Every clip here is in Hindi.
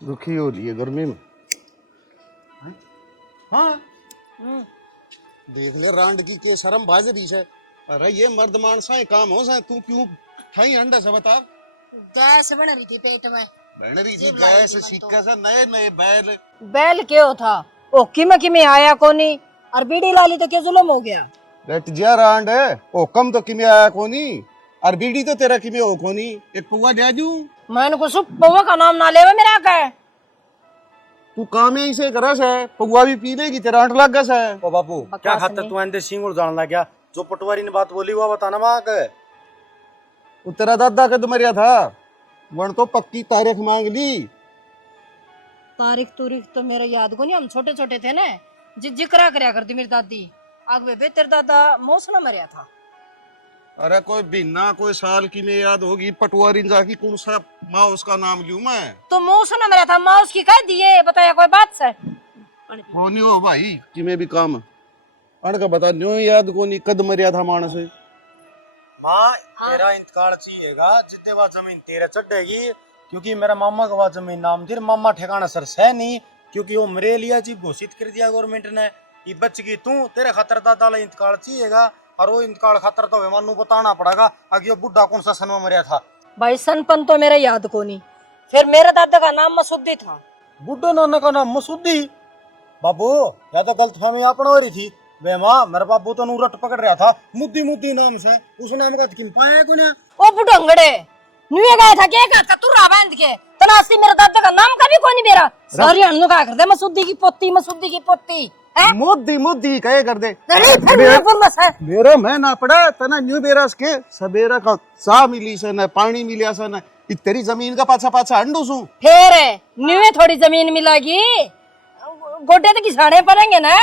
दुखी हो रही है गर्मी में। हाँ देख ले रांड की के शर्म बाज रही है। अरे ये मर्द मानसा है काम हो सा तू क्यों खाई अंडा से बता। गैस बन रही थी पेट में। बहन रही थी गैस सिक्का सा नए नए बैल। बैल क्यों था ओ किमे आया कोनी और बीड़ी लाली तो क्या जुल्म हो गया। बैठ जा रांड है ओ कम तो किमे आया कोनी और बीड़ी तो तेरा किमे हो कोनी। एक पुआ दे दूं मैंने को सुप पवा का नाम ना लेवे मेरा का है। तू काम ही से करस है पुआ भी पी लेगी तेरा अंट लग गस है। ओ बाबू क्या खातर तू अंदर सिंगुल जान लग गया। जो पटवारी ने बात बोली वो बताना मां के। वो तेरा दादा कद मरिया था वन तो पक्की तारीख मांग ली। तारीख तो मेरा याद को नहीं। हम छोटे छोटे थे ना जिक्रा करया करती मेरी दादी आगे बे तेरा दादा मौसम मरिया था। अरे कोई बिना कोई साल की में याद होगी पटवारी जाकी कौन सा माँ उसका नाम लूं मैं। तो मौसम मरिया था माँ उसकी कह दिए बताया कोई बात से वो नहीं हो भाई कि मैं भी काम अण का बता न्यू याद को नहीं कद मरिया था मानस से। मां तेरा इंतकाल चाहिएगा जितने बात जमीन तेरे चढ़ेगी क्योंकि मेरा मामा का बात जमीन नाम थी मामा ठिकाना सर है नहीं क्योंकि वो मरे लिया जी घोषित कर दिया गवर्नमेंट ने। ये बच गई तू तेरे खातर दादा ला इंतकाल चाहिएगा और वो इंतकाल खातर तो मानू बताना पड़ेगा अगे बुढ़ा कौन सा सन में मरिया था। भाई सनपन तो मेरा याद को नहीं। फिर मेरे दादा का नाम मसूदी था। बुढ़ा नाना का नाम मसूदी। बाबू या तो गलतफहमी अपना हो रही थी वे माँ मेरे बाबू तो नूरट पकड़ रहा था मुद्दी मुद्दी नाम से उस नाम का किन पाया को ना। ओ बुढ़ंगड़े नुए गया था के का तुरा बांध के तनासी मेरे दादा का नाम का भी कोई नहीं मेरा सारी हन्नू का कर दे मसूदी की पोती है मुद्दी मुद्दी कहे कर दे। नहीं फिर मेरे को बस है मेरा मैं ना पड़ा तना न्यू बेरस के सबेरा का सा मिली से न पानी मिलिया से न तेरी जमीन का पाछा पाछा अंडू सू। फिर नुए थोड़ी जमीन मिलेगी गोडे तो किसाने पड़ेंगे ना।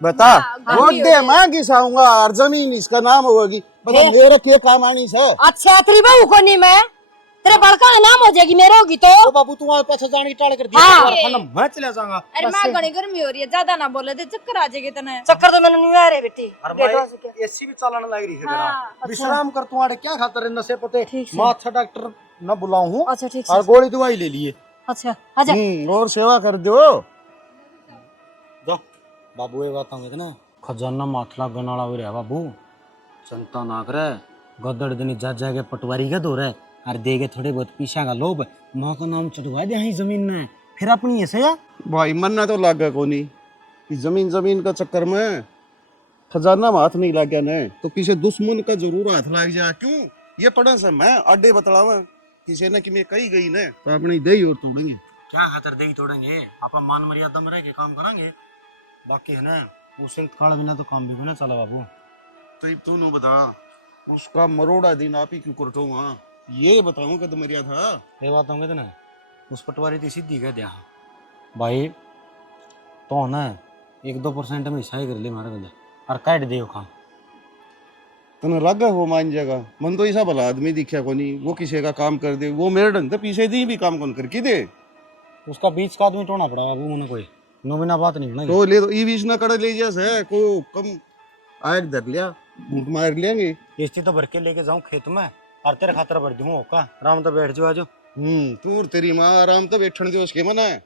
बता गोडे मैं घिसाऊंगा और जमीन इसका नाम होगी बता मेरा क्या काम आनी से। अच्छा तेरी बहू को नहीं मैं तेरे बड़का नाम हो जाएगी मेरे होगी तो बाबू तुम्हारे पाछे जाने की टाल कर दिया खाना मैं चला जाऊंगा। अरे मां घणी गर्मी हो रही है ज्यादा ना बोले दे चक्कर आ जाएगी तने। चक्कर तो मैंने नहीं आ रहे बेटी एसी भी चलाने लग रही है मेरा विश्राम कर तुम्हारे क्या खातर नशे पते माथा डॉक्टर न बुलाऊं हूं। अच्छा ठीक और गोली दवाई ले लिए। अच्छा आजा और सेवा कर दो दो बाबू ये बात होंगे ना खजाना माथला गनाला हो रहा बाबू चिंता ना करे गदड़ दिन जा जाके पटवारी का दो रहे और देगे थोड़े बहुत पीछा का लोभ माँ का नाम चढ़वा दे ही जमीन में फिर अपनी ऐसे या भाई मरना तो लग गया कोनी कि जमीन का चक्कर में खजाना में हाथ नहीं लग गया न तो किसी दुश्मन का जरूर हाथ लग जाए। क्यों ये पढ़े से मैं अड्डे बतलावा किसी ने कि मैं कही गई न तो अपनी दही और तोड़ेंगे। क्या खातर देगी तोड़ेंगे आप मान मर्यादा में रह के काम करेंगे बाकी है ना उस काल बिना तो काम भी ना चला बाबू। तो तू नु बता उसका मरोड़ा दिन आप ही क्यों करटूंगा ये बताऊं कद मरिया था। ये बात होंगे तो ना उस पटवारी थी सीधी कह दिया भाई तो ना 1-2% में हिस्सा ही कर ले मारे गले और काट दे काम तने लगा हो मान जाएगा मन तो ऐसा भला आदमी दिखा को नहीं वो किसी का काम कर दे वो मेरे ढंग से पीछे दी भी काम कौन करके दे। उसका बीच का आदमी टोना पड़ा बाबू उन्हें कोई नोमिना बात नहीं होना तो ले तो ई बीच ना कर ले जैसे को कम आग धर लिया मुंह मार लेंगे किस्ती तो भर के लेके जाऊं खेत में और तेरे खातर भर दूं का आराम तो बैठ जाओ आजो। तू और तेरी माँ आराम तो बैठन दे उसके मना है।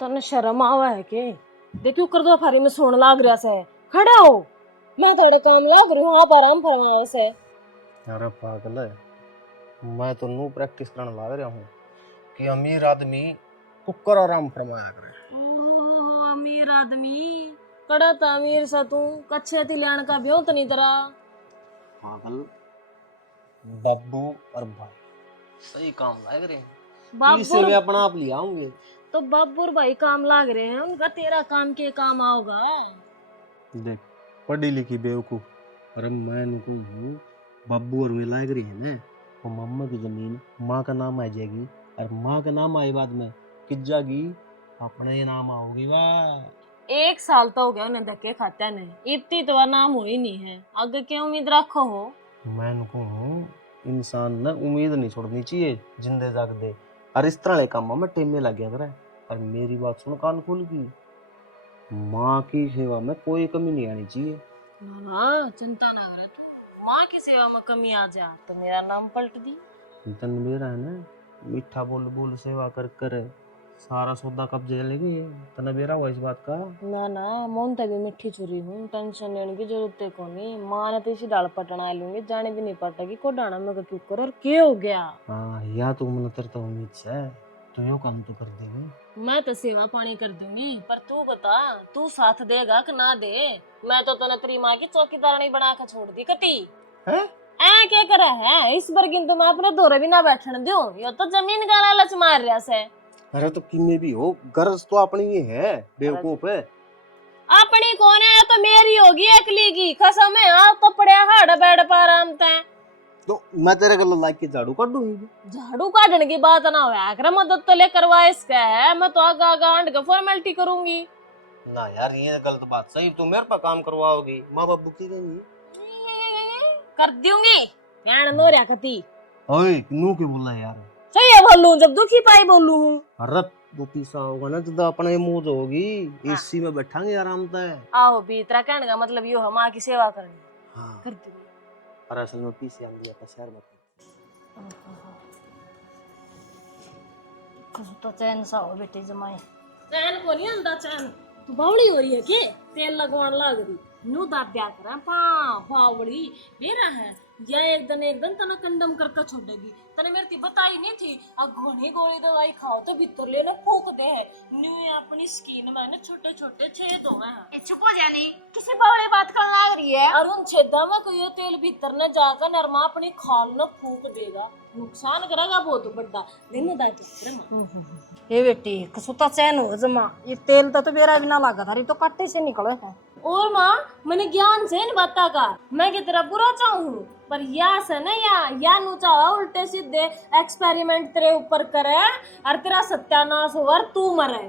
तने शर्म आवा है के दे तू कर दो फारी में सोन लाग रहा से खड़ा हो मैं थोड़े काम लाग रही हूं आप आराम फरमाओ से। अरे पागल है मैं तो नो प्रैक्टिस करने लाग रहा हूं कि अमीर आदमी कुकर आराम फरमाया करे। ओहो अमीर आदमी कड़ा ता अमीर सा तू कच्छे ती लेन का ब्यों तो नहीं तेरा पागल बाबू और भाई सही काम लाग रहे हैं बाबूर में अपना आप लिया आऊंगे तो बाबूर भाई काम लाग रहे हैं उनका तेरा काम के काम आओगा। देख पढ़ी लिखी बेवकूफ अरे मैं नुकू हूँ बाबू और मैं लाग रही है ना तो मम्मा की जमीन माँ का नाम आ जाएगी और माँ का नाम आए बाद में किस जागी अपने नाम आओगी वाह। 1 साल तो हो गया उन्हें धक्के खाते नहीं इतनी तो नाम हो ही नहीं है आगे क्या उम्मीद रखो हो। मैं नुकू हूँ इंसान ने उम्मीद नहीं छोड़नी चाहिए जिंदे जाग दे और इस तरह कामों में टेमे लग गया करे। और मेरी बात सुन कान खोल की माँ की सेवा में कोई कमी नहीं आनी चाहिए। ना चिंता ना करे तू माँ की सेवा में कमी आ जा तो मेरा नाम पलट दी तनवीर है ना, मीठा बोल बोल सेवा कर कर सारा सौदा कब्जे लेगी। तने बेरा हुआ इस बात का? ना ना, मोन तभी मिठी छुरी हूँ, टेंशन लेने की जरूरत है कोनी। माँ ने तो इसी दाल पटना लूंगी, जाने भी नहीं पड़ेगी को डाना में क्यों कर और क्या हो गया। हाँ या तू मन तरता उम्मीद से तो यो काम तो कर देगी। मैं तो सेवा पानी कर दूंगी, पर तू बता, तू साथ देगा कि ना दे? मैं तो तने तेरी माँ की चौकीदारनी बना कर छोड़ दी कती है। ऐ क्या करे है इस बरगिन तो मैं अपने दौरे भी ना बैठने दूं। यो तो जमीन का लालच मार रहा से। अरे तो किन्ने भी हो, गर्ज तो अपनी ही है, बेवकूफ है। अपनी कौन है, तो मेरी होगी अकली की कसम है। आप तो पड़े हाड़ बैठ पा राम तै तो मैं तेरे गल लाइक के झाड़ू काट दूंगी। झाड़ू काटने की बात ना होया कर, मदद तो ले करवा इसका है। मैं तो आगा आगा आंट का फॉर्मेलिटी करूंगी ना यार, ये गलत बात। सही तू मेरे पर काम करवाओगी, माँ बाप की कहेंगी। कर दूंगी कहन नो रहा कती। ओए नू के बोला यार? सही है बोलूं, जब दुखी पाई बोलूं। अरे वो पीसा होगा ना तो अपने मुंह होगी, एसी में बैठांगे आराम से। आओ भी तेरा कहने का मतलब यो है माँ की सेवा करनी। हाँ। कर दूंगी। और असल में पीछे आंधी का शहर मत। तो चैन सा हो बेटी जमाई। चैन को नहीं आंदा चैन। तू बावड़ी हो रही है के? तेल लगवान लाग रही नू दाब्या कर पा बावड़ी मेरा है। या एक दिन तना कंडम करके छोड़ेगी। तने मेरे ती बताई नहीं थी घनी गोली दवाई खाओ तो भीतर लेने फूक दे है। न्यू अपनी स्किन में ना छोटे छोटे छेद हुए हैं। चुप हो जानी, किसी बावड़ी बात करने लग रही है। और उन छेदा में कोई तेल भीतर न जाकर नरमा अपनी खाल न फूक देगा, नुकसान करेगा बहुत बड़ा। दिन ये बेटी कसुता चैन हो जमा। ये तेल तो मेरा भी ना लगा था, तो कट्टे से निकले है। और माँ मैंने ज्ञान से इन बात का मैं की तरह बुरा चाहूँ, पर या से न या नु चाहा उल्टे सीधे एक्सपेरिमेंट तेरे ऊपर करे और तेरा सत्यानाश हो और तू मरे।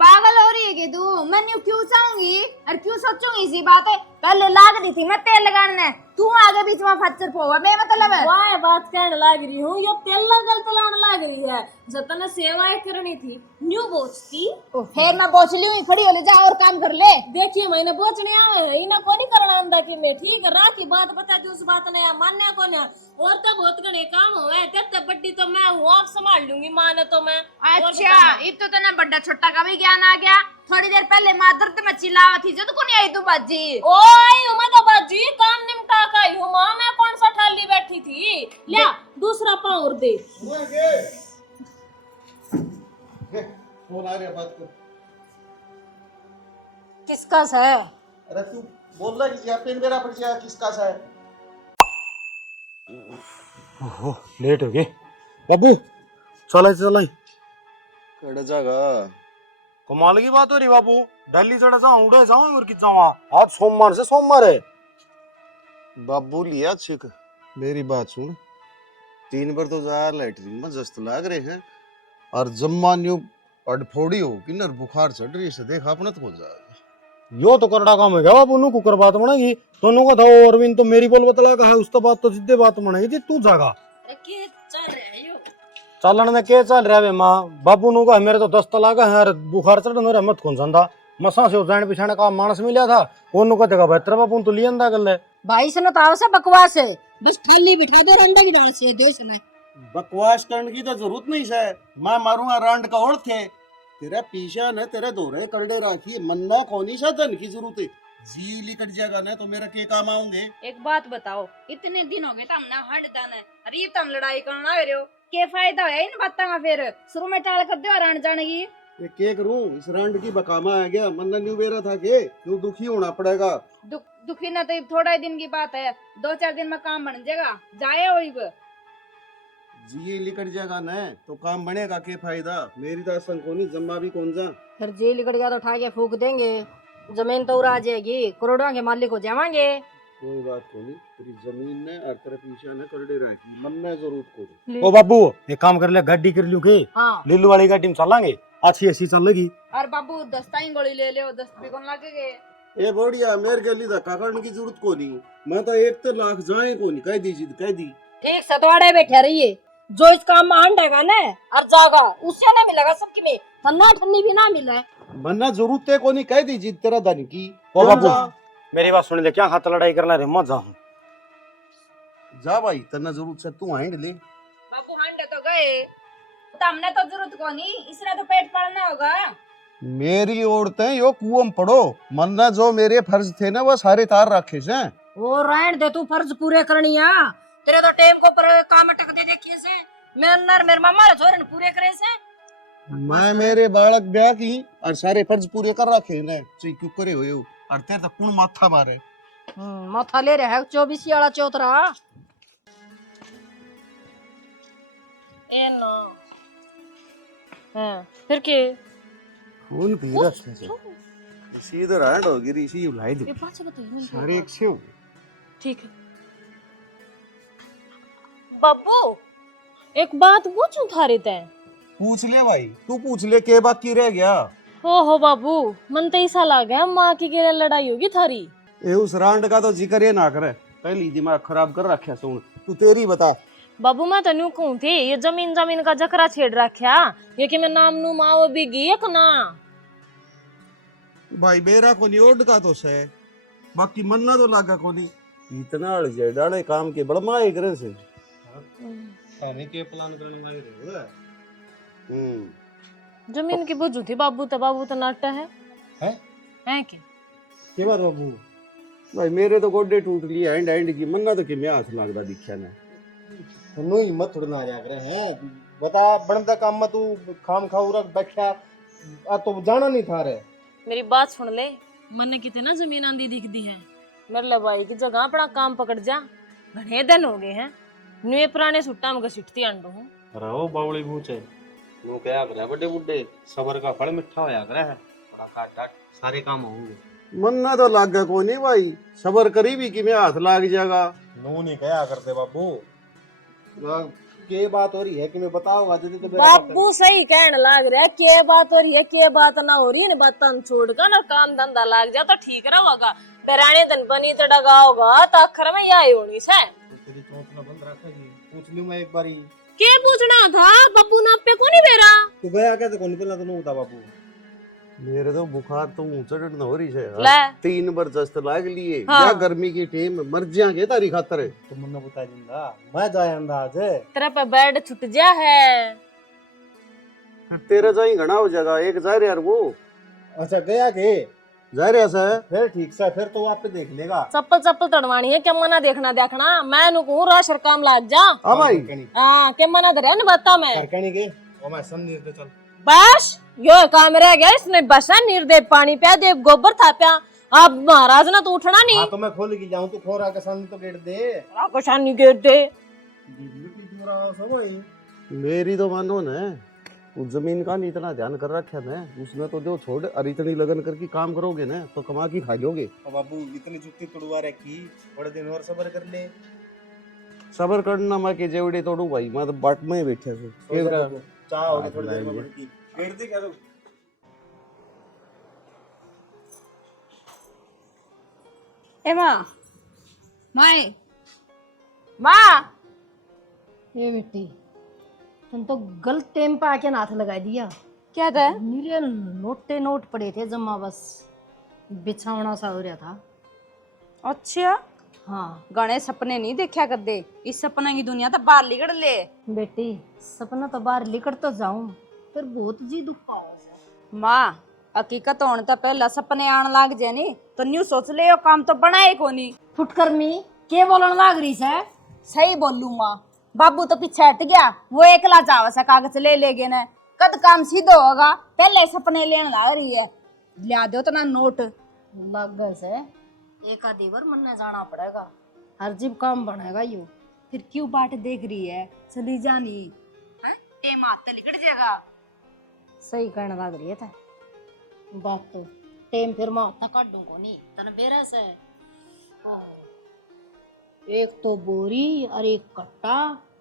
पागल हो रही है कि तू? मैं न्यू क्यों चाहूंगी और क्यों सोचूंगी इसी बात है? पहले लाग रही थी मैं तेल लगाने, तू आगे बीच में फच्चर पोवा मैं मतलब है। वाह बात कहने लग रही हूँ, ये तेल गलत लाने लग रही है। जतन सेवाएं करनी थी न्यू बोचती, फिर मैं बोच ली हुई खड़ी हो ले, जा और काम कर ले। देखिए मैंने बोचने आवे है इना को नहीं करना आंदा कि मैं ठीक रहा की बात बता दी उस बात ने मानने को नहीं। और तो बहुत घने काम हुए ते बड्डी तो मैं हूँ, आप संभाल लूंगी माँ ने तो मैं। अच्छा इतो तो ना बड़ा छोटा का भी ज्ञान आ गया। थोड़ी देर पहले माँ दर्द में चिल्लावा थी जब को नहीं आई तू बाजी। ओ आई हूँ मैं तो बाजी, काम निपटा के आई हूँ माँ। मैं कौन सा ठाली बैठी थी, लिया दूसरा पाँव और दे। फोन आ रहा बात कर। किसका सा है? अरे तू बोल रहा है पेन मेरा पड़ गया, किसका सा है? ओहो लेट हो गए बाबू। चल कड़ जागा। कमाल की बात हो रही बाबू। दिल्ली चढ़ा जाऊं उड़े जाऊं और कि जाऊं? आज सोमवार से सोमवार है बाबू लिया छिक। मेरी बात सुन, 3 बार तो जा लैटरिन में जस्त लाग रहे हैं और जम्मा न्यू अडफोड़ी हो कि नर बुखार चढ़ रही से देख अपना तो हो जाएगा। यो तो करड़ा काम है क्या बाबू? नु कुकर बात बनेगी दोनों का था। अरविंद तो मेरी बोल बतला का है, उस तो बात तो सीधे बात बनेगी थी तू जागा। अरे के चल रहा है यो? चलन में के चल रहा है माँ? बाबू नु का मेरे तो 10 तला का है, बुखार चढ़ मेरे मत कौन संदा मसा से उजान पिछाने का मानस मिला था ओनु का देखा बेहतर बाबू तो लियंदा कर ले। भाई से तो आवश्य बकवास है, बस थाली बिठा दो रंडा की डाल से दो इसने। बकवास करने की तो जरूरत नहीं है। मैं मारूंगा रांड का और थे तेरा पीछा न तेरे दोरे करड़े राखी मन्ना कोनी सा धन की जरूरत है। जी लिकट जाएगा ना तो मेरा के काम आऊंगे। एक बात बताओ, इतने दिन हो गए तो हमने हंड दाना है, अरे ये तुम लड़ाई करना आ रहे हो, क्या फायदा है इन बातों का? फिर शुरू में टाल कर दो रण जाने की। ये के करूं? इस रांड की बकामा आ गया मन्ना न्यू बेरा था के क्यों दुखी होना पड़ेगा। दुखी ना तो थोड़ा ही दिन की बात है, 2-4 दिन में काम बन जाएगा। जाए वही जी लिकट जाएगा न तो काम बनेगा के फायदा? मेरी तो संकोनी जम्मा भी कौन जा। फिर जेल निकल गया तो उठा के फूक देंगे, जमीन तो उड़ा जाएगी, करोड़ों के मालिक हो जावांगे। कोई बात कोनी, तेरी जमीन ने और तेरे पीछे ने करड़े राखी मन्ना जरूर को। ओ बाबू एक काम कर ले, गाड़ी कर लियो के हाँ लिल्लू वाली गाड़ी में चलांगे, अच्छी ऐसी चलेगी। और बाबू दस्ता ही गोली ले ले, 10 भी कौन लगेगे? ए बढ़िया मेरे गली धक्का करने की जरूरत को नहीं। मैं तो 1 लाख जाए को नहीं कह दीजिए कह दी। ठीक सतवाड़े बैठे रहिए, जो इस काम में हंडेगा ना और जागा उससे ना मिलेगा सबकी में, ठन्ना ठन्नी भी ना मिले। मन्ना जरूरत है को नहीं कह दीजिए तेरा धन की। ओ बाबू मेरी बात सुन ले, क्या खाता लड़ाई करना रे मत जा। जा भाई तना जरूरत से तू आएंगे ले गए तो हमने तो जरूरत को नहीं, इसने तो पेट पालना होगा। मेरी औरतें यो कुओं में पड़ो, मन्ना जो मेरे फर्ज थे ना वो सारे तार रखे से। वो रहन दे, तू फर्ज पूरे करनिया। तेरे तो टेम को पर काम अटक दे देखिए से। मैं नर मेरे मामा रे छोरे ने पूरे करे से। मैं मेरे बालक ब्याह की और सारे फर्ज पूरे कर रखे ने, ची क्यों करे हो यो। और तेरे तो कौन माथा मारे। माथा ले रहा है 24 वाला चौतरा। ए नो हां फिर के कौन पीरा से सीधे रांड हो गिरी सी उलाई दे ये पाछे बताइए सारे एक से हो। ठीक है बाबू एक बात पूछूं थारे ते पूछ ले भाई, तू पूछ ले के बाकी रह गया। हो बाबू मन तो ऐसा लगा माँ की के लड़ाई होगी थारी। ए उस रांड का तो जिक्र ये ना करे, पहली दिमाग खराब कर रखा सुन। तू तेरी बता। बाबू मैं तेन कहूं थी ये जमीन जमीन का जकरा छेड़ रखा ये कि मैं नाम नू माओ भी एक ना भाई बेरा को नहीं ओड का तो से बाकी मन्ना तो लागा को नहीं इतना डाले काम के बड़मा एक करे से हमें के प्लान करने लगे रे। जमीन की बुझू थी बाबू तो नाटा है हैं के बात बाबू भाई मेरे तो गोडे टूट लिए एंड एंड की मन्ना तो कि मैं हाथ लागदा दिखया ने। नो हिम्मत थोड़ा ना आ रहे हैं, बता बनता काम में तू खाम खाऊ रख बैठा आ तो जाना नहीं था रे। मेरी बात सुन ले मन कितना जमीन आंधी दिखती है मेरे ले भाई की जगह अपना काम पकड़ जा घने दिन हो गए हैं नुए पुराने सुट्टा में घसीटती अंडो हूं। रहो बावली बूचे नो क्या करे बड़े बुड्ढे सबर का फल मिठा होया करे है बड़ा काट सारे काम होंगे। मन्ना तो लागा को नहीं भाई, सबर करी भी कि मैं हाथ लाग जाएगा। नो नहीं कहा करते बाबू के बात हो रही है कि मैं बताऊंगा जल्दी तो बाबू सही कहने लाग रहा है के बात हो रही है के बात ना हो रही है बात छोड़ कर ना काम धंधा लाग जा तो ठीक रहेगा। डराने दिन बनी तो डगा होगा तो आखिर में यही होनी से तेरी चोट ना बंद रखेगी। पूछ लूं मैं एक बारी के पूछना था बाबू ना पे को नहीं बेरा तू गया कैसे कौन पहला तो नहीं बाबू मेरे तो बुखार तो चढ़ हो रही है। ले 3 बरजस्त लाग लिए हाँ। या गर्मी की टीम मर जाएंगे तारी खातर है। तुम मुन्ना बता जिंदा मैं जाया अंदाज है तेरा पे बेड छूट जा है तेरा जाई घना हो जाएगा एक जा रहा यार वो अच्छा गया के जा रहा सा फिर ठीक सा फिर तो आप पे देख लेगा। चप्पल तड़वानी है क्या मना देखना मैं नु कहूं राशर काम लाग जा। हाँ भाई हां के मना दे न बता मैं करके नहीं गए और मैं समझ नहीं चल बस यो काम रह गया इसने बसा निर्देव पानी पिया देव गोबर था पिया अब महाराज ना तो उठना नहीं। हाँ तो मैं खोल के जाऊं तो खोरा के सामने तो गेट दे आकाशानी गेट दे मेरी तो मानो न उस जमीन का नहीं इतना ध्यान कर रखा है उसने तो जो छोड़ और इतनी लगन करके काम करोगे ना तो कमा की खा लोगे। बाबू इतनी जुत्ती तोड़वा रखी बड़े दिन और सबर कर ले सबर करना मैं के जेवड़े तोड़ू भाई मैं तो बाट में ही बैठे हूं। चाह होगी थोड़ी देर में बढ़ती गेट दे क्या लो ए माँ माए माँ ये बेटी तुम तो गलत टाइम पे आके हाथ लगा दिया। क्या था? निरे नोटे नोट पड़े थे जमा बस बिछावना सा हो रहा था। अच्छा हाँ गणे सपने नहीं देखा कर दे इस सपना की दुनिया तो बाहर निकल ले। बेटी सपना तो बाहर लिकड़ तो जाऊं पर बहुत जी दुख पावा। माँ हकीकत होने तो पहला सपने आने लाग जाए नी तो न्यू सोच ले यो काम तो बनाए को नहीं। फुटकर्मी के बोलन लाग रही है। सही बोलू माँ बाबू तो पीछे हट गया वो एकला जावा सा कागज ले लेगे न कद काम सीधा होगा पहले सपने लेने लाग रही है लिया दो तो ना नोट लग से एक आधी बार मन जाना पड़ेगा हर जीव काम बनेगा यू। फिर क्यों बाट देख रही है चली जानी है टेम हाथ तो लिकड़ जाएगा। सही कहने लग रही है था बात तो टेम फिर मैं हाथ काट दूंगा नहीं तन बेरा से एक तो बोरी और एक कट्टा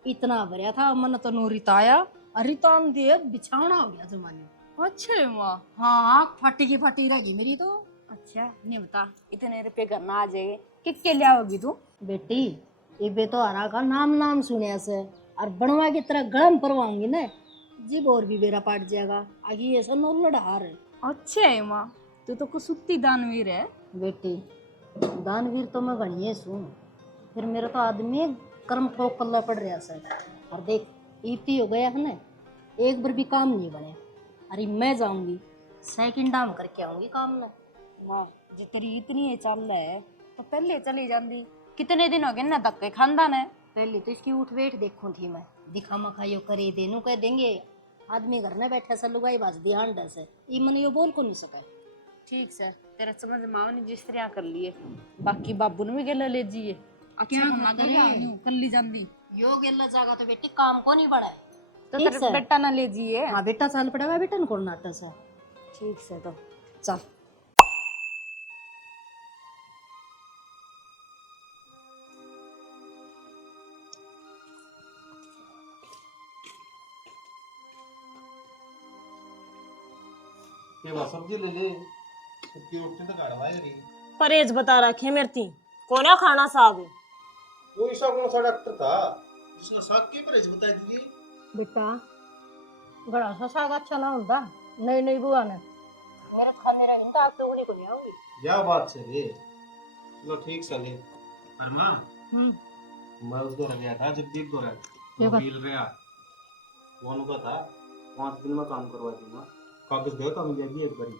इतना भरया था मन तो नो रिताया और रितान दे बिछावना हो गया जमाने। अच्छा माँ हाँ फटी की फटी रहेगी मेरी तो। अच्छा नहीं बता इतने रुपए घर ना आ जाएंगे किसके लिया होगी तू? बेटी ये बे तो हरा का नाम सुने से और बनवा की तरह गरम परवाऊंगी ना जीब और भी बेरा पाट जाएगा आगे ऐसा नो लड़ार है। अच्छा है माँ तू तो कुसुत्ती दानवीर है। बेटी दानवीर तो मैं गणिए सू फिर मेरा तो आदमी कर्म ठोक पल्ला पड़ रहा सर और देख इतनी हो गया है ना, एक बार भी काम नहीं बने। अरे मैं जाऊंगी सेकंड डाउन करके आऊंगी काम में। माँ जी तेरी इतनी है चल है तो पहले चली जाती। कितने दिन हो गए ना धक्के खानदा ने। पहले तो इसकी उठ बैठ देखूं थी मैं, दिखा मखाइयो करे देनू कह देंगे आदमी घर में बैठे से लुगाई बाज ध्यान से ई मन यो बोल को नहीं सके। ठीक से तेरा समझ माँ ने जिस तरह कर लिए बाकी बाबू ने भी गला ले जिए। क्या अच्छा कर ली जाती यो गेला जागा तो बेटी काम को नहीं बढ़ा तो ठीक तेरे से। बेटा ना ले जिए। हाँ बेटा चाल पड़ेगा बेटा न कौन नाटक से। ठीक से तो चल ये बस सब्जी ले ले, सब्जी रोटी तो गाड़वाए रही। परहेज बता रखे मेरे ती कोना खाना साग। वो ईसा कौन सा डॉक्टर था जिसने साग की परहेज बताई दी? बेटा बड़ा सा साग अच्छा ना होता नहीं नहीं बुआ ने मेरे खाने रही तो आप तो उन्हीं को नहीं आऊंगी। क्या बात है रे, चलो ठीक से ले। पर माँ मैं उस दौर गया था जब दीप दौर बिल गया वो अनुका था 5 दिन में काम करवा दूंगा, कागज दे तो मिल जाएगी एक बारी।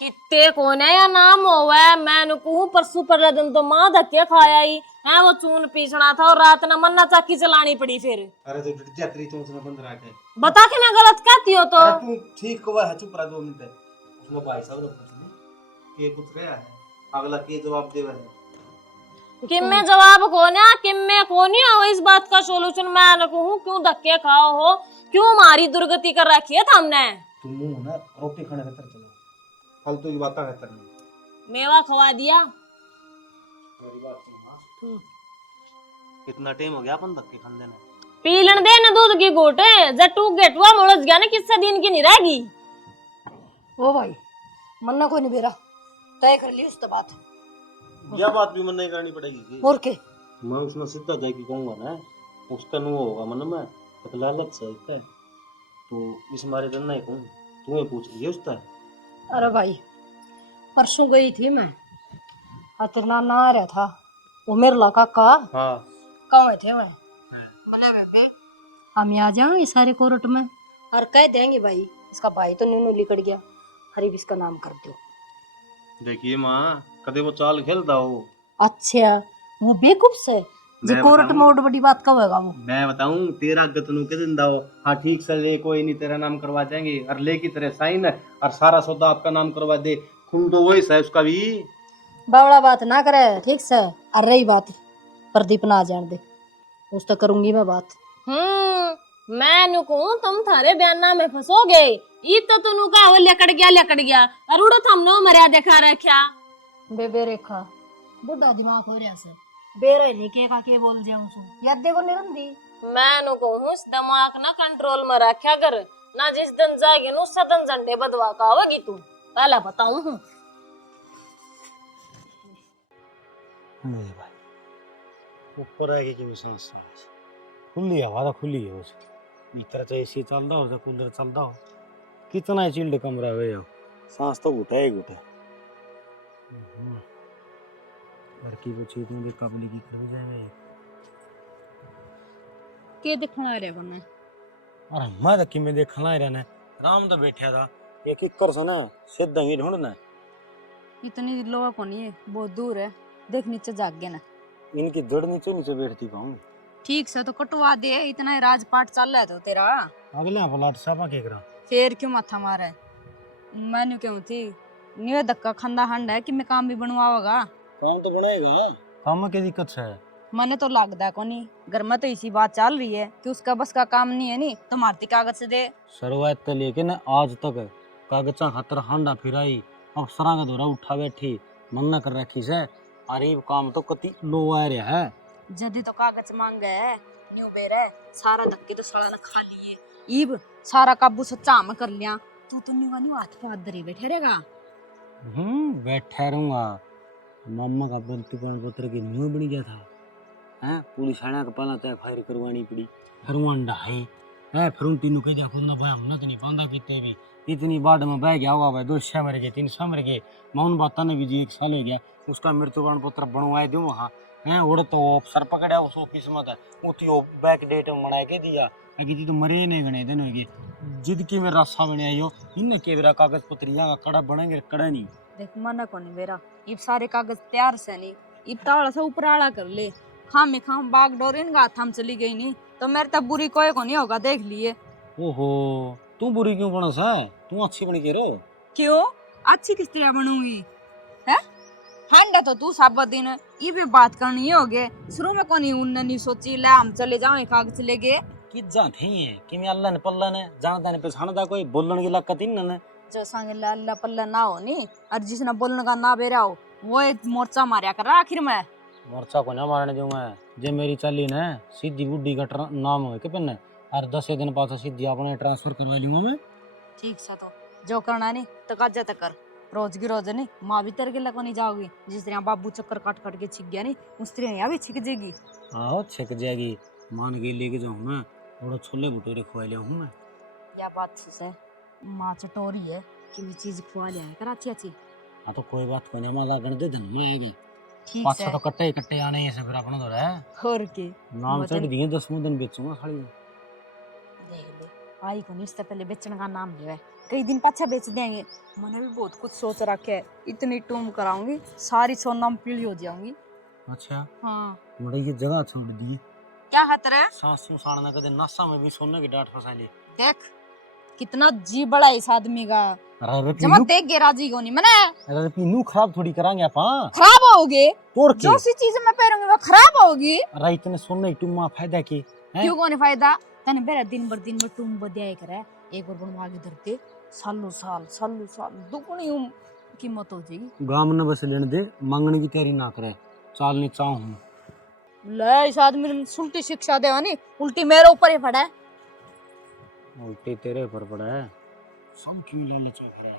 कितने कोने या नाम होवे मैं कहूँ परसों परला दिन तो माँ धक्के खाया ही है। वो चून पीसना था और रात ना मन्ना चाकी चलानी पड़ी। फिर अरे तो जात्री चौंसना बंद रखे बता के मैं गलत कहती हो तो। अरे तू ठीक को है, चुप रह 2 मिनट। उसने भाई साहब ने पूछना के कुछ गया है, अगला के जवाब देवे है। किम में जवाब कोने किम में कोनी हो इस बात का सोल्यूशन मैं न कहूँ क्यों धक्के खाओ हो, क्यों हमारी दुर्गति कर रखी है हमने। तुम ना रोटी खाने खातर चलो, फालतू की बातें खातर नहीं। मेवा खवा दिया। मेरी बात सुन मां, कितना टाइम हो गया अपन धक्के खाने ने? पी लेने दे न दूध की घोटे जटू गेटवा मोड़स गया ना किससे दिन की नहीं रहेगी। ओ भाई मन्ना कोई नहीं बेरा तय कर ली उससे बात। यह बात भी मन नहीं करनी पड़ेगी और के मैं उसने सीधा जाके कहूंगा ना, उसका नु होगा मन में तो लालच से है तो इस मारे दिन नहीं कहूं, तुम्हें पूछ लिया उसका। अरे भाई परसों गई थी मैं, तेरा नाना आ रहा था वो मेरे लड़का का। हाँ कहाँ थे वह बोले बेटे हम आ जाएंगे सारे कोर्ट में और कह देंगे भाई इसका भाई तो न्यू लिकड़ गया, हरीब इसका नाम कर दो। देखिए माँ कदे वो चाल खेलता हो। अच्छा वो बेवकूफ से जो मैं कोर्ट में और बड़ी बात कब होगा वो। मैं बताऊं तेरा गतनु के दिन दाओ, हाँ ठीक से ले कोई नहीं तेरा नाम करवा देंगे और ले की तरह साइन है और सारा सौदा आपका नाम करवा दे, खून तो वही है उसका भी। बावड़ा बात ना करे ठीक से। और रही बात प्रदीप ना आ जान दे उस तो करूंगी मैं बात। मैं नु कहूँ तुम थारे बयाना में फंसोगे ई तो तुनु का वो लेकड़ गया और उड़ो थमनो मर्या देखा रखा। बेबे रेखा बुढ़ा दिमाग हो रहा से बेरा नहीं के बोल जाऊं सु याद देखो निरंदी। मैं नु कहूँ इस दिमाग ना कंट्रोल में रखा कर ना, जिस दिन जाएगी नु सदन झंडे बदवा का होगी तू पहला बताऊं हूँ। मेरे भाई ऊपर आएगी कि सांस खुली हवा तो खुली है उस भीतर तो एसी चलता हो कूलर चलता हो, कितना चिल्ड कमरा है यहाँ, सांस तो घुटे ही घुटे। घर की वो चीज में काबली की कर जाएगा के दिखना रे बने। अरे मैं तो किमें देखना ही रहना राम तो बैठा था एक एक कर सना सीधा ही ढूंढना। इतनी लोहा को नहीं है बहुत दूर है, देख नीचे जाग गए ना इनकी जड़ नीचे नीचे बैठती पाऊंगी। ठीक से तो कटवा दे, इतना ही राजपाट चल रहा है तो तेरा अगले पलाट साफा के करा फिर क्यों माथा मारा है। मैंने क्यों थी न्यू धक्का खंदा हंड है कि मैं काम भी बनवाओगा। काम तो बनाएगा, काम में क्या दिक्कत है? मने तो लगता है को नहीं घर में तो इसी बात चल रही है कि उसका बस का काम नहीं है नहीं तो मारती कागज से दे। शुरुआत तो लेके ना आज तक कागजा खातर हांडा फिराई अफसरा का दौरा उठा बैठी मन्ना कर रखी से अरे काम तो कति लो आ रहा है। जदी तो कागज मांगे है न्यू बेरे सारा धक्के तो साला ने खा लिए ईब सारा काबू से चाम कर लिया। तू तो न्यू न्यू हाथ पे हाथ धरे बैठे रहेगा। बैठा रहूंगा। मामा का बंतुपन पत्र के न्यू बन गया था हैं, पुलिस आना का पहला तय फायर करवानी पड़ी फिर वो अंडा है फिर उन तीनों के जा खुद ना भाई हमने तो नहीं बांधा कितने भी इतनी बाढ़ में बह गया होगा भाई 2 छह मर गए 3 सौ मर गए। मौन बाता ने भी जी 1 साल हो गया उसका मृत्यु पत्र बनवाए दूं वहाँ हैं उड़ तो सर पकड़ा उस ऑफिस में था वो बैक डेट में बना के दिया अगी तो मरे नहीं गणे दिन होगे जिद की मेरा रास्ता बने आयो इन के मेरा कागज पत्रियां का कड़ा बनेंगे कड़ा नहीं देख मना को नहीं मेरा इब सारे कागज तैयार से नहीं इब ताड़ा सा ऊपर आड़ा कर ले खाम में खाम बाग डोर इनका हाथ हम चली गई नहीं तो मेरे तब बुरी कोई को नहीं होगा देख लिए। ओहो तू बुरी क्यों बनस है तू अच्छी बन के रो क्यों अच्छी किस तरह बनूंगी है हांडा तो तू सब दिन ये भी बात करनी हो गए शुरू में कोनी उनने नहीं सोची ले हम चले जाओ कागज लेके कि जा थे कि मैं अल्लाह ने पल्ला ने जानता ने पहचानदा कोई बोलने की लाकत इन ने जो संग अल्लाह पल्ला ना हो नी और जिसने बोलने का ना बेरा हो वो एक मोर्चा मारिया कर आखिर में मोर्चा को ना मारने दूंगा जे मेरी चली ने सीधी बुड्ढी का नाम है के पन्ने और 10 दिन पास सीधी अपने ट्रांसफर करवा लूंगा मैं ठीक से तो जो करना नहीं तो काजा तक कर रोज की रोज नहीं माँ भी तेरे के लको नहीं जाओगी जिस तरह बाबू चक्कर काट काट के छिक गया नहीं उस तरह यहाँ भी छिक जाएगी। हाँ छिक जाएगी मान के लेके जाऊँ मैं थोड़ा छोले भटूरे खुआ लिया हूँ मैं या बात से माँ चटोरी है कि भी चीज खुआ लिया है कर अच्छी अच्छी। हाँ तो कोई बात कोई नहीं माला गण दे दिन में आएगी ठीक पाँच है तो कट्टे आने हैं से फिर अपना तो है और के नाम चढ़ दिए 10 दिन बेचूंगा साड़ी देख ले आई को नहीं इससे पहले बेचने का नाम ले कई दिन पाछा बेच देंगे मैंने भी बहुत कुछ सोच रखे है इतनी टूम कराऊंगी सारी सोना में पीली हो जाऊंगी। अच्छा हाँ बड़ा ये जगह छोड़ दी क्या खतरा है सासू साड़ना कदे नासा में भी सोने की डांट फंसा ली देख कितना जी बड़ा इस आदमी का अरे जमा देख के राजी को नहीं मने अरे पीनू खराब थोड़ी करांगे आपा खराब होगी तोड़ के जो सी चीज मैं पहनूंगी वो खराब होगी। अरे इतने सोने की टुम्मा फायदा की क्यों को नहीं फायदा तने बेरा दिन भर टूम बदिया करे एक और बनवा के धरते सालों साल दुगनी कीमत हो जाएगी। गांव ने बस लेने दे मांगने की तैयारी ना करे चाल नहीं चाहूं ले इस आदमी ने उल्टी शिक्षा देवा नहीं उल्टी मेरे ऊपर ही पड़ा है उल्टी तेरे पर पड़ा है सब क्यों लालच में खड़ा है।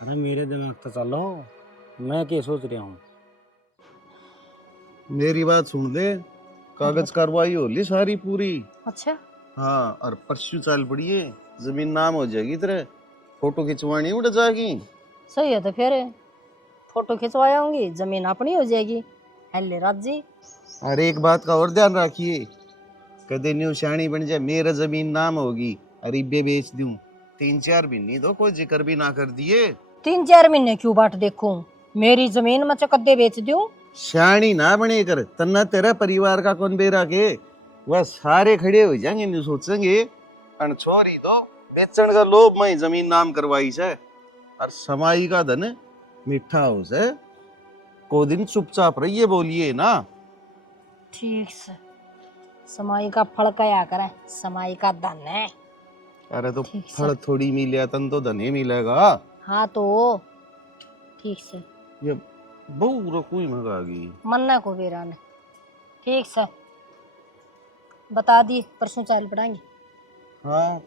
अरे मेरे दिमाग तो चलो मैं क्या सोच रहा हूँ मेरी बात सुन ले कागज कार्रवाई हो ली सारी पूरी। अच्छा हाँ और परसों चल पड़ी है जमीन नाम हो जाएगी तेरे फोटो खिंचवानी उड़ जाएगी। सही है तो फिर फोटो खिंचवाया होंगी जमीन अपनी हो जाएगी। हेले राजी और एक बात का और ध्यान रखिए कदे न्यू शानी बन जाए मेरा जमीन नाम होगी अरे बे बेच दूं 3-4 महीने तो कोई जिक्र भी ना कर दिए 3-4 महीने क्यों बाट देखूं मेरी जमीन में चकद्दे बेच दूं। शानी ना बने कर तन्ना तेरा परिवार का कौन बेरा के वह सारे खड़े हो जाएंगे न्यू सोचेंगे अन छोरी तो बेचन का लोभ में जमीन नाम करवाई से और समाई का धन मीठा हो से को दिन चुपचाप रहिए बोलिए ना। ठीक से समाई का फल कया करे समाई का धन है। अरे तो ठीक से। फल थोड़ी मिले तन तो धन ही मिलेगा। हाँ तो ठीक से ये बहु रखुई मगागी मन्ना को बेरा ने ठीक से बता दिए परसों चाल पड़ाएंगे। हाँ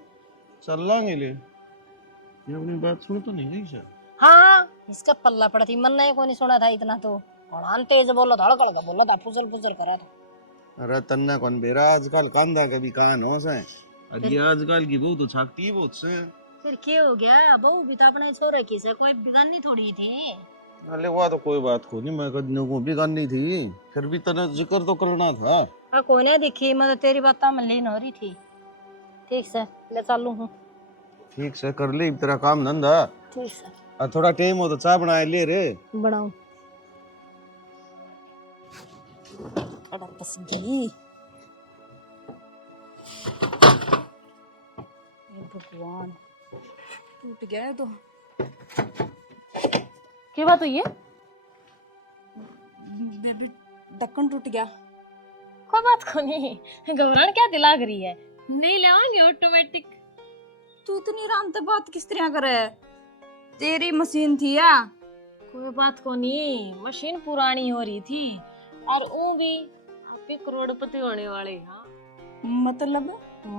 चल लांगे ले ये अपनी बात सुन तो नहीं गई सर। हाँ इसका पल्ला पड़ा थी मन्ना को नहीं सुना था इतना तो और तेज बोला था हड़कड़ का बोला था फुसल फुसल करा था। अरे तन्ना कौन बेरा आजकल कांदा कभी कान हो से अभी आजकल की बहु तो छाकती है बहुत से। फिर क्या हो गया बहू भी तो अपने छोरे की से कोई बिगानी थोड़ी थी। अरे वाह तो कोई बात को नहीं मैं कदने को बिगानी थी फिर भी तना जिक्र तो करना था। हाँ कोई नहीं दिखी मैं तो तेरी बात में लीन हो रही थी। ठीक से ले चालू हूँ। ठीक से कर ले तेरा काम धंधा ठीक से और थोड़ा टाइम हो तो चाय बनाए ले रे बनाऊं बड़ा पसंद गई भगवान टूट गया तो क्या बात हुई है? बेबी ढक्कन टूट गया। कोई बात को नहीं घबराहट क्या दिलाग रही है नहीं लाएंगे ऑटोमेटिक। तू इतनी आराम से बात किस तरह करे तेरी मशीन थी या कोई बात को नहीं मशीन पुरानी हो रही थी और वो भी आप ही करोड़पति होने वाले हैं।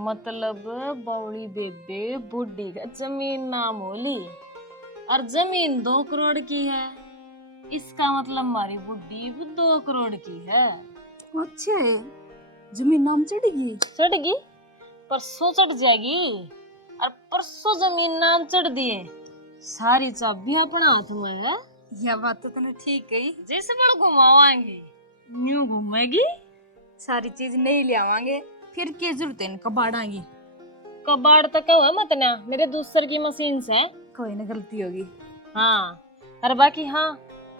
मतलब बौड़ी बेबे बुड्ढी का जमीन नाम होली और जमीन 2 करोड़ की है इसका मतलब हमारी बुड्ढी भी 2 करोड़ की है। अच्छा जमीन नाम चढ़ेगी परसों चढ़ जाएगी और परसों जमीन नाम चढ़ दिए सारी चाबी अपना हाथ में है। यह बात तो तूने ठीक कही जैसे बड़ घुमावाएंगे न्यू घूमेगी सारी चीज नहीं ले आवांगे फिर क्या जरूरत है कबाड़ांगी? कबाड़ तक है मत ना, मेरे दूसर की मशीन से। कोई ना गलती होगी। हाँ और बाकी हाँ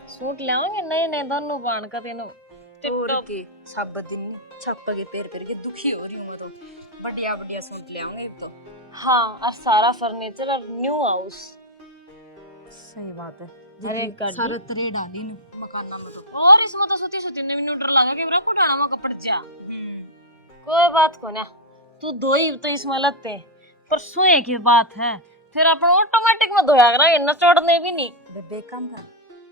सूट ले आओगे नए नए दोनों बाण का तेनो और के सब दिन छप के पैर पैर के दुखी हो रही हूँ मैं तो। बढ़िया बढ़िया सूट ले आऊंगे तो। हाँ और सारा फर्नीचर और न्यू हाउस। सही बात है। अरे गाड़ी। सारा तरह डाली न मकान में तो। और इसमें तो सुती सुती नवी डर लगा के मेरा पुराना में कपड़ जा। कोई बात को ना, तू दो ही तो इसमें लगते पर सोए की बात है, फिर अपन ऑटोमेटिक में धोया करेंगे न छोड़ने भी नहीं। बेबे काम कर,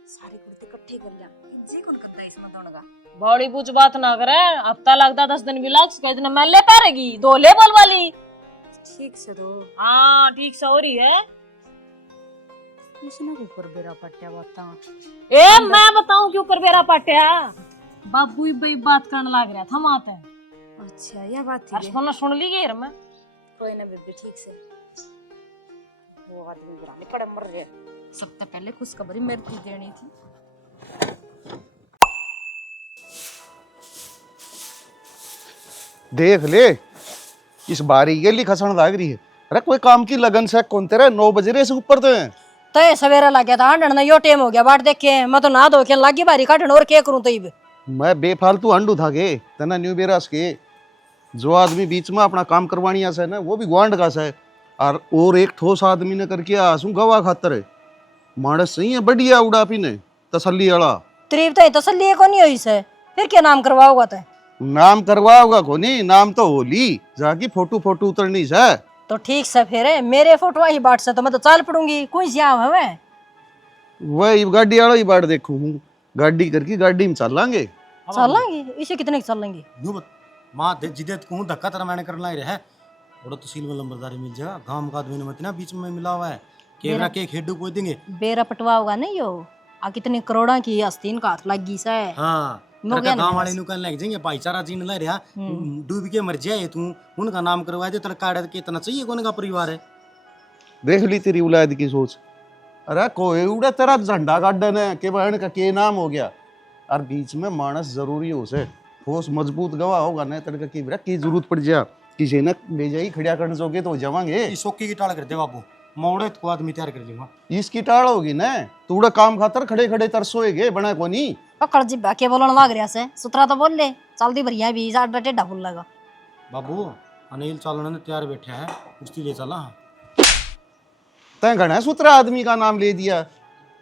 सारे कुर्ते इकट्ठे कर लिया। जी कौन करता है इसमें धोने का? बड़ी पूछ बात ना करे, हफ्ता लगता 10 दिन भी लग सके, इतना मैले पारेगी दो लेबल वाली। ठीक से दो। हाँ ठीक से हो रही है। इसने ऊपर बेरा पट्टिया बाता। ए मैं बताऊं क्यों कर बेरा पाटिया? बाबू भाई बात करने लग रहा था माते। अच्छा यह बात थी। अर्शमन सुन ली गई मैं। कोई ना बेबे ठीक से। वो आदमी बुराने पड़े मर गए। सबसे पहले खुशखबरी मेरे को देनी थी। देख ले इस बारी ये ली खसण लाग रही है। अरे कोई काम की लगन से कौन तेरे 9 बज रहे से ऊपर तो है। तो ये सवेरा लग गया था हंडन यो टेम हो गया बाट देखे मैं तो ना धो के लागी बारी काटन और क्या करूं तो इब मैं बेफालतू हंडू था के तना न्यू बेरास के जो आदमी बीच में अपना काम करवानिया से ना वो भी ग्वांड का से और एक ठोस आदमी ने करके आसू गवा खातर है मानस सही है बढ़िया उड़ापी ने तसल्ली वाला त्रिप तो तसल्ली को नहीं हुई से फिर क्या नाम करवाओगा तो नाम करवाओगा को नहीं नाम तो होली जाकी फोटो फोटो उतरनी से तो ठीक से फिर मेरे फोटो ही बाट से तो मैं तो चाल पड़ूंगी कोई श्याम है मैं वही गाड़ी वाला ही बाट देखू हूँ गाड़ी करके गाड़ी में चलांगे चलेंगे इसे कितने चलेंगे माँ जिदे कहूँ धक्का तेरा मैंने करना ही रहा बड़ा तहसील में लंबरदारी मिल जाएगा गांव का आदमी ने मत ना बीच में मिला हुआ है केवरा के खेडू को देंगे बेरा पटवाओगा नहीं यो आ कितने करोड़ा की आस्तीन का हाथ लगी से हाँ गांव वाले नु लग जाएंगे भाईचारा जीन ले रहा डूब के मर जाए तू उनका नाम करवा दे तेरा कार्ड के इतना चाहिए कौन का परिवार है देख ली तेरी औलाद की सोच अरे कोई उड़ा तेरा झंडा गार्डन है के बहन का के नाम हो गया और बीच में मानस जरूरी हो से ठोस मजबूत गवा होगा ना तड़का की बेरा की जरूरत पड़ जा किसी ने ले जाई खड़िया करने जोगे तो जावांगे सोकी की टाल कर दे बाबू मोड़े को आदमी तैयार कर दूंगा इसकी टाल होगी ना तूड़ा काम खातर खड़े खड़े तरसोएगे बना कोनी पकड़ जी बाके बोलन लाग रहा से सुतरा तो बोल ले चलदी बढ़िया भी साडा टेढ़ा फूल लगा बाबू अनिल चालन ने तैयार बैठा है कुश्ती ले चला तै घना सूत्रा आदमी का नाम ले दिया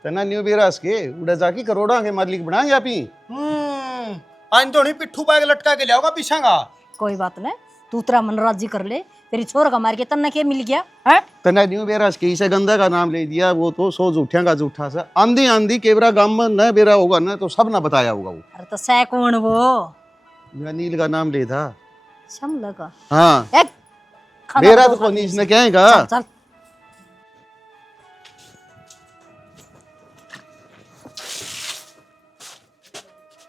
तना न्यू बेरास के उड़ा जाकी करोड़ा के मालिक बना या पी आइन तो नहीं पिट्ठू बैग लटका के लाओगा पीछागा कोई बात नहीं तू तेरा मन राजी कर ले तेरी छोर का मार के तन्ना के मिल गया है तना न्यू बेरास के इसे गंदा का नाम ले दिया वो तो सो झूठिया का झूठा सा आंधी आंधी केवरा गांव में न बेरा होगा ना तो सब ना बताया होगा वो अरे तो सै कौन वो अनिल का नाम ले था शमला का हाँ एक बेरा तो कौन इसने कहेगा चल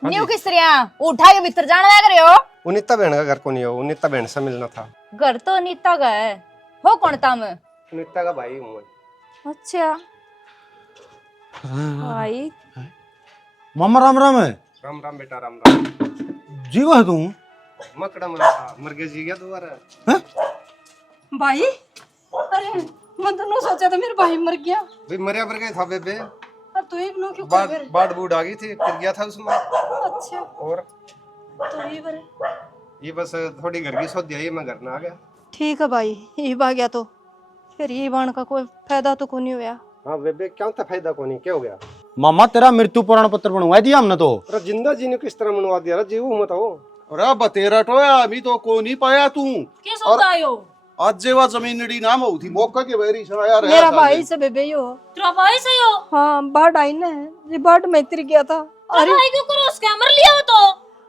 न्यू किस तरह उठा के भीतर जाना लग रहे हो? उनीता बहन का घर को नहीं हो उनीता बहन से मिलना था घर तो नीता का है हो कौन था मैं? उनीता का भाई हूँ मैं अच्छा भाई मामा राम राम है राम राम बेटा राम राम जीवा है तू मकड़ा मरा था मर गया जी गया दोबारा भाई अरे मैं तो नहीं सोचा था मेरा भाई मर गया भाई मरिया मर गया था बेबे और तू ही नो क्यों बाढ़ बूढ़ आ गई थी गिर गया था उसमें अच्छा और तो ही बर ये बस थोड़ी घर की सोच दिया मैं घर ना आ गया ठीक है भाई ये बा गया तो फिर ये बाण का कोई फायदा तो कोई नहीं हुआ हाँ बेबे क्या था फायदा को नहीं क्या हो गया मामा तेरा मृत्यु प्रमाण पत्र बनवा दिया हमने तो अरे जिंदा जी ने किस तरह मनवा दिया जीव मत हो अरे बतेरा टोया अभी तो को नहीं पाया तू क्या सोचता आयो? आज जेवा जमीनड़ी नाम हो थी मौका के बैरी छाया रहा मेरा भाई से बेबे यो तेरा भाई सही हो? हाँ बाढ़ आई ना ये बाढ़ में तिर गया था तेरा भाई क्यों करो उसके मर लिया हो तो?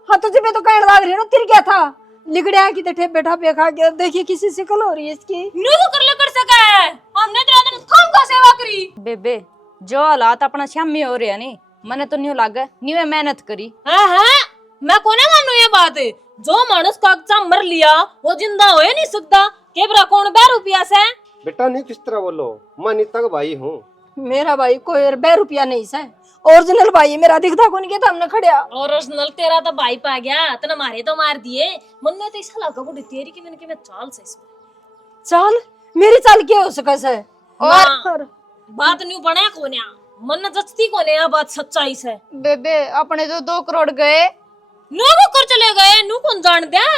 हाँ तुझे मैं तो कहने लग रही हूँ ना तिर गया था लिगड़िया की ठे बैठा पे खा गया देखिए किसी शिकल हो रही है इसकी न्यू को कर सका है हमने तेरा दिन थाम का सेवा करी बेबे जो हालात अपना शामी हो रहे नहीं मने तो न्यू लागे न्यू मेहनत करी हाँ हाँ मैं कोने मानू ये बात है जो मानुस कागजा मर लिया वो जिंदा हो नहीं सकता केबरा कौन 12 रुपया से बेटा नहीं किस तरह बोलो मैं नीता का भाई हूँ मेरा भाई कोई 2 रुपया नहीं से ओरिजिनल भाई मेरा दिखता कौन के हमने खड़िया ओरिजिनल तेरा तो भाई पा गया तना मारे तो मार दिए मन में तो ऐसा लगा बुढ़ी तेरी कि मैंने चाल से इसमें चाल मेरी चाल क्या हो सका से और बात न्यू बना कोन्या मन जचती कोने आ बात सच्चाई से बेबे अपने जो 2 करोड़ गए नो को कर चले गए नु कौन जान दिया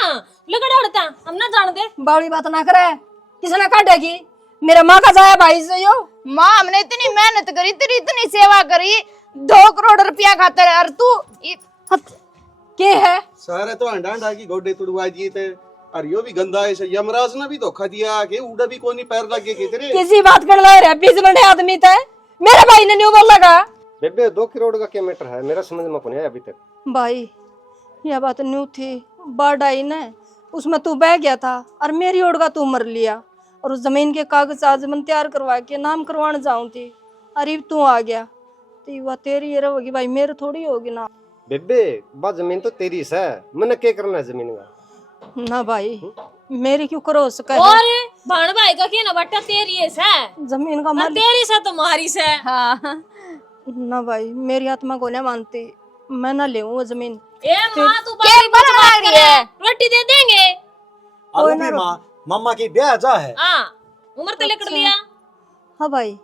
लगड़ा हड़ता हम ना जान दे बावड़ी बात ना करे किसने काटेगी मेरा माँ का जाया भाई से यो माँ हमने इतनी मेहनत करी तेरी इतनी सेवा करी 2 करोड़ रुपया खातर और तू के है सारे तो अंडा अंडा की गोडे तुड़वा दिए थे और यो भी गंदा है से यमराज ने भी धोखा दिया कि उड़ा भी कोनी पैर लगे के तेरे किसी बात कर ला रे बीच बने आदमी थे मेरे भाई ने न्यू बोल लगा बेबे 2 करोड़ का क्या मैटर है मेरा समझ में कौन है अभी तक। भाई यह बात न्यू थी बाढ़ आई न उसमें तू बह गया था और मेरी ओर का तू मर लिया और उस जमीन के कागज आज मन तैयार करवा के नाम करवाने जाऊं थी अरे तू आ गया तो वह तेरी ये होगी भाई मेरे थोड़ी होगी ना बेबे बा जमीन तो तेरी से मैंने क्या करना है जमीन का ना भाई मेरी क्यों करो सका और भाण भाई का के ना बट्टा तेरी है से जमीन का और मालिक तेरी से तुम्हारी से हाँ ना भाई मेरी आत्मा को नहीं मानती मैं ना ले वो जमीन ए मां तू क्या बात बना बात रही करे है? रोटी दे देंगे और भी माँ मम्मा की ब्याह जा है हां उम्र तो लेकर लिया हाँ भाई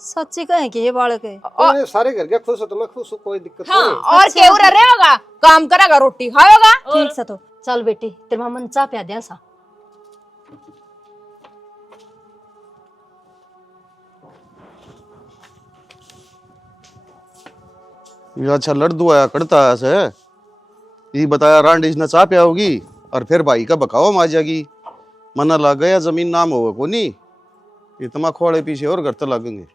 सच्ची कहे कि ये बालक है और सारे घर के खुश हो तो मैं खुश हूँ कोई दिक्कत हाँ, नहीं। और केवू रहेगा काम करेगा रोटी खाएगा ठीक से तो चल बेटी तेरे मां मन चाह पिया दिया सा ये अच्छा लड़दू आया करता है से ये बताया रांडिस ने चाह पिया होगी और फिर भाई का बकावा मार जाएगी मना लग गया जमीन नाम होगा कोनी इतना खोड़े पीछे और घर तो लगेंगे।